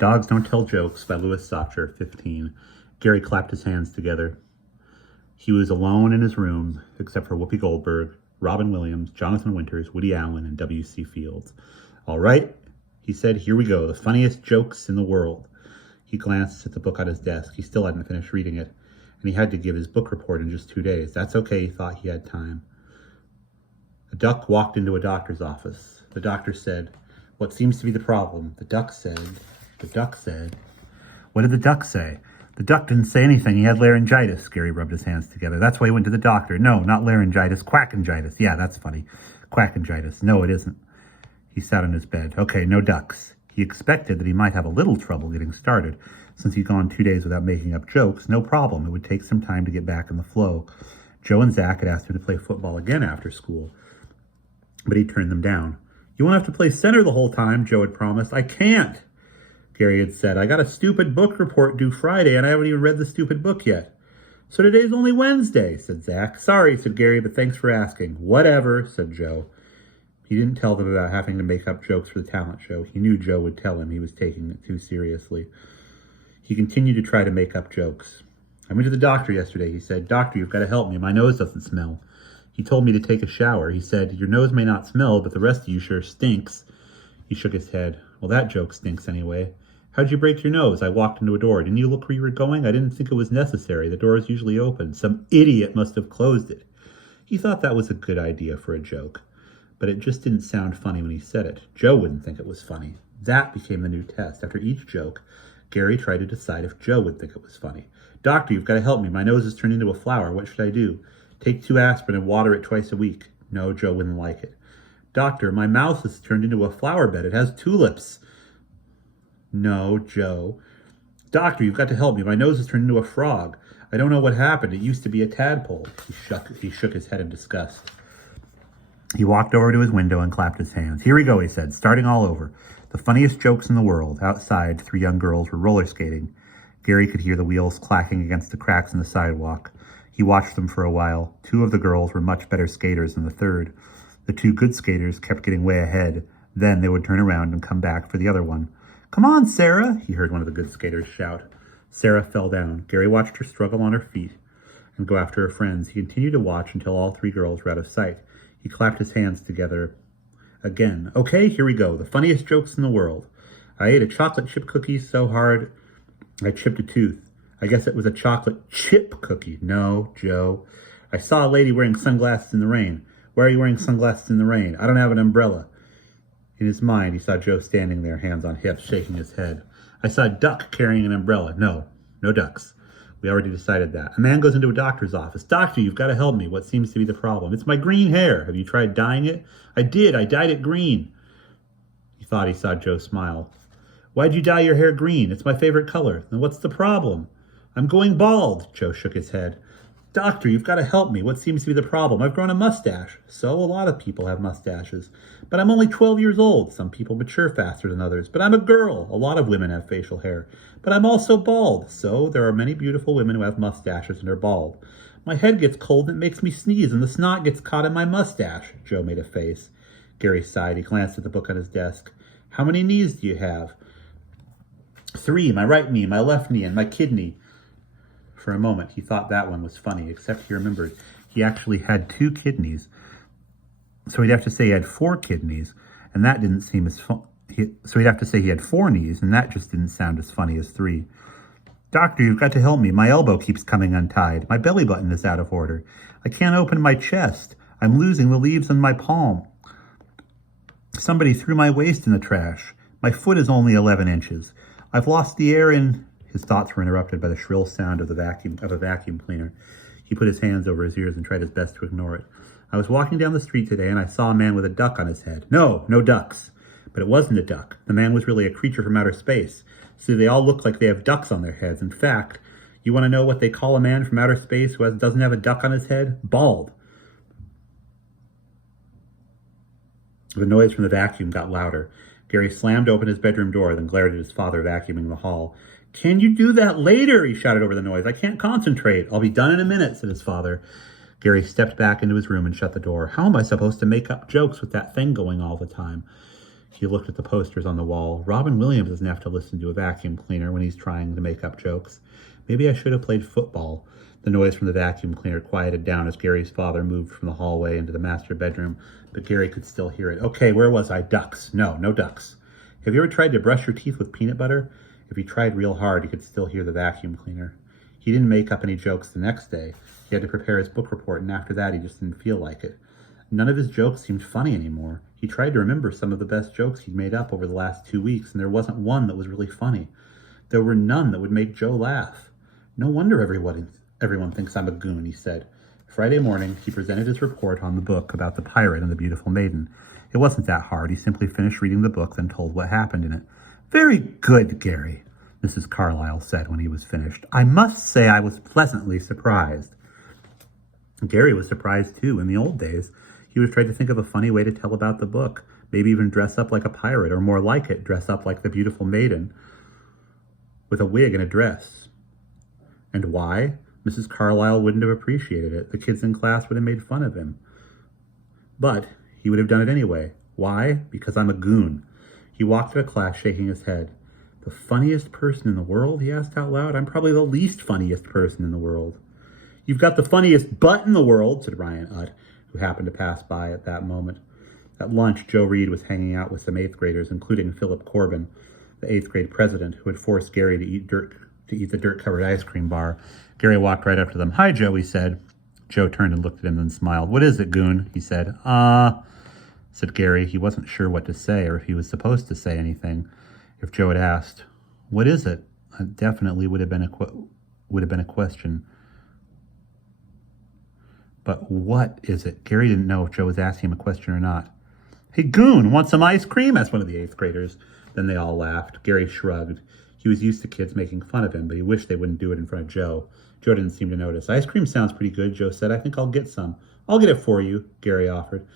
Dogs Don't Tell Jokes by Louis Sachar, 15. Gary clapped his hands together. He was alone in his room, except for Whoopi Goldberg, Robin Williams, Jonathan Winters, Woody Allen, and W.C. Fields. All right, he said, here we go, the funniest jokes in the world. He glanced at the book on his desk. He still hadn't finished reading it, and he had to give his book report in just 2 days. That's okay, he thought, he had time. A duck walked into a doctor's office. The doctor said, what seems to be the problem? The duck said, what did the duck say? The duck didn't say anything. He had laryngitis. Gary rubbed his hands together. That's why he went to the doctor. No, not laryngitis, quackingitis. Yeah, that's funny. Quackingitis. No, it isn't. He sat on his bed. Okay, no ducks. He expected that he might have a little trouble getting started. Since he'd gone 2 days without making up jokes, no problem. It would take some time to get back in the flow. Joe and Zach had asked him to play football again after school, but he turned them down. You won't have to play center the whole time, Joe had promised. I can't, Gary had said. I got a stupid book report due Friday, and I haven't even read the stupid book yet. So today's only Wednesday, said Zach. Sorry, said Gary, but thanks for asking. Whatever, said Joe. He didn't tell them about having to make up jokes for the talent show. He knew Joe would tell him he was taking it too seriously. He continued to try to make up jokes. I went to the doctor yesterday, he said. Doctor, you've got to help me. My nose doesn't smell. He told me to take a shower. He said, your nose may not smell, but the rest of you sure stinks. He shook his head. Well, that joke stinks anyway. How'd you break your nose? I walked into a door. Didn't you look where you were going? I didn't think it was necessary. The door is usually open. Some idiot must have closed it. He thought that was a good idea for a joke, but it just didn't sound funny when he said it. Joe wouldn't think it was funny. That became the new test. After each joke, Gary tried to decide if Joe would think it was funny. Doctor, you've got to help me. My nose has turned into a flower. What should I do? Take 2 aspirin and water it twice a week. No, Joe wouldn't like it. Doctor, my mouth has turned into a flower bed. It has tulips. No, Joe. Doctor, you've got to help me. My nose has turned into a frog. I don't know what happened. It used to be a tadpole. He shook his head in disgust. He walked over to his window and clapped his hands. Here we go, he said, starting all over. The funniest jokes in the world. Outside, 3 young girls were roller skating. Gary could hear the wheels clacking against the cracks in the sidewalk. He watched them for a while. 2 of the girls were much better skaters than the third. The 2 good skaters kept getting way ahead. Then they would turn around and come back for the other one. Come on, Sarah, he heard one of the good skaters shout. Sarah fell down. Gary watched her struggle on her feet and go after her friends. He continued to watch until all 3 girls were out of sight. He clapped his hands together again. Okay, here we go. The funniest jokes in the world. I ate a chocolate chip cookie so hard I chipped a tooth. I guess it was a chocolate chip cookie. No, Joe. I saw a lady wearing sunglasses in the rain. Why are you wearing sunglasses in the rain? I don't have an umbrella. In his mind, he saw Joe standing there, hands on hips, shaking his head. I saw a duck carrying an umbrella. No ducks. We already decided that. A man goes into a doctor's office. Doctor, you've got to help me. What seems to be the problem? It's my green hair. Have you tried dyeing it? I did. I dyed it green. He thought he saw Joe smile. Why'd you dye your hair green? It's my favorite color. Then what's the problem? I'm going bald. Joe shook his head. Doctor, you've got to help me. What seems to be the problem? I've grown a mustache. So a lot of people have mustaches. But I'm only 12 years old. Some people mature faster than others. But I'm a girl. A lot of women have facial hair. But I'm also bald. So there are many beautiful women who have mustaches and are bald. My head gets cold and it makes me sneeze, and the snot gets caught in my mustache. Joe made a face. Gary sighed. He glanced at the book on his desk. How many knees do you have? 3. My right knee, my left knee, and my kidney. For a moment, he thought that one was funny, except he remembered he actually had 2 kidneys. So he'd have to say he had 4 kidneys, and that didn't seem as fun. So he'd have to say he had 4 knees, and that just didn't sound as funny as 3. Doctor, you've got to help me. My elbow keeps coming untied. My belly button is out of order. I can't open my chest. I'm losing the leaves in my palm. Somebody threw my waist in the trash. My foot is only 11 inches. I've lost the air in... His thoughts were interrupted by the shrill sound of a vacuum cleaner. He put his hands over his ears and tried his best to ignore it. I was walking down the street today and I saw a man with a duck on his head. No ducks. But it wasn't a duck. The man was really a creature from outer space. So they all look like they have ducks on their heads. In fact, you want to know what they call a man from outer space who doesn't have a duck on his head? Bald. The noise from the vacuum got louder. Gary slammed open his bedroom door, then glared at his father vacuuming the hall. Can you do that later? He shouted over the noise. I can't concentrate. I'll be done in a minute, said his father. Gary stepped back into his room and shut the door. How am I supposed to make up jokes with that thing going all the time? He looked at the posters on the wall. Robin Williams doesn't have to listen to a vacuum cleaner when he's trying to make up jokes. Maybe I should have played football. The noise from the vacuum cleaner quieted down as Gary's father moved from the hallway into the master bedroom, but Gary could still hear it. Okay, where was I? Ducks. No, no ducks. Have you ever tried to brush your teeth with peanut butter? If he tried real hard, he could still hear the vacuum cleaner. He didn't make up any jokes the next day. He had to prepare his book report, and after that, he just didn't feel like it. None of his jokes seemed funny anymore. He tried to remember some of the best jokes he'd made up over the last 2 weeks, and there wasn't one that was really funny. There were none that would make Joe laugh. No wonder everyone thinks I'm a goon, he said. Friday morning, he presented his report on the book about the pirate and the beautiful maiden. It wasn't that hard. He simply finished reading the book, then told what happened in it. Very good, Gary, Mrs. Carlyle said when he was finished. I must say I was pleasantly surprised. Gary was surprised, too. In the old days, he was trying to think of a funny way to tell about the book, maybe even dress up like a pirate, or more like it, dress up like the beautiful maiden with a wig and a dress. And why? Mrs. Carlyle wouldn't have appreciated it. The kids in class would have made fun of him. But he would have done it anyway. Why? Because I'm a goon. He walked out of class shaking his head. The funniest person in the world? He asked out loud. I'm probably the least funniest person in the world. You've got the funniest butt in the world, said Ryan Utt, who happened to pass by at that moment. At lunch, Joe Reed was hanging out with some 8th graders, including Philip Corbin, the 8th grade president, who had forced Gary to eat the dirt-covered ice cream bar. Gary walked right up to them. Hi, Joe, he said. Joe turned and looked at him and smiled. What is it, goon? He said. Said Gary. He wasn't sure what to say or if he was supposed to say anything. If Joe had asked, what is it? It definitely would have been a question. But what is it? Gary didn't know if Joe was asking him a question or not. Hey, goon, want some ice cream? Asked one of the 8th graders. Then they all laughed. Gary shrugged. He was used to kids making fun of him, but he wished they wouldn't do it in front of Joe. Joe didn't seem to notice. Ice cream sounds pretty good, Joe said. I think I'll get some. I'll get it for you, Gary offered.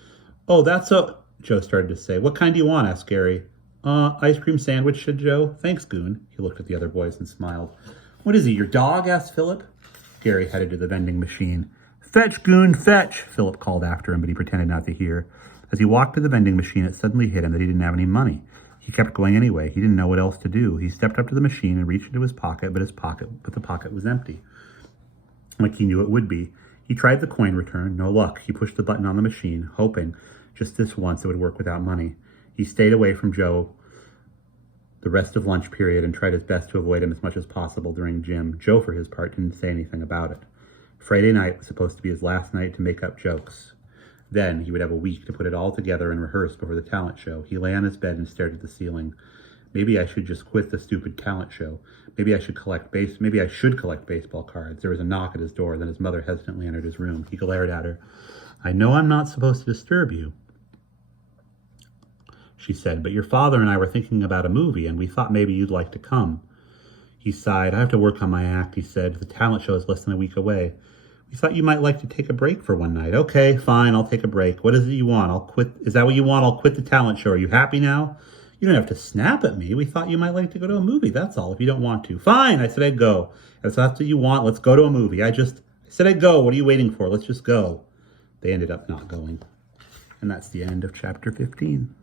Oh, that's a... Joe started to say. What kind do you want? Asked Gary. Ice cream sandwich, said Joe. Thanks, goon. He looked at the other boys and smiled. What is he, your dog? Asked Philip. Gary headed to the vending machine. Fetch, goon, fetch, Philip called after him, but he pretended not to hear. As he walked to the vending machine, it suddenly hit him that he didn't have any money. He kept going anyway. He didn't know what else to do. He stepped up to the machine and reached into his pocket, but the pocket was empty, like he knew it would be. He tried the coin return. No luck. He pushed the button on the machine, hoping just this once it would work without money. He stayed away from Joe the rest of lunch period and tried his best to avoid him as much as possible during gym. Joe, for his part, didn't say anything about it. Friday night was supposed to be his last night to make up jokes. Then he would have a week to put it all together and rehearse before the talent show. He lay on his bed and stared at the ceiling. Maybe I should just quit the stupid talent show. Maybe I should collect baseball cards. There was a knock at his door. Then his mother hesitantly entered his room. He glared at her. I know I'm not supposed to disturb you, she said, but your father and I were thinking about a movie, and we thought maybe you'd like to come. He sighed. I have to work on my act, he said. The talent show is less than a week away. We thought you might like to take a break for one night. Okay, fine, I'll take a break. What is it you want? I'll quit. Is that what you want? I'll quit the talent show. Are you happy now? You don't have to snap at me. We thought you might like to go to a movie. That's all, if you don't want to. Fine, I said I'd go. If that's what you want, let's go to a movie. I said I'd go. What are you waiting for? Let's just go. They ended up not going. And that's the end of chapter 15.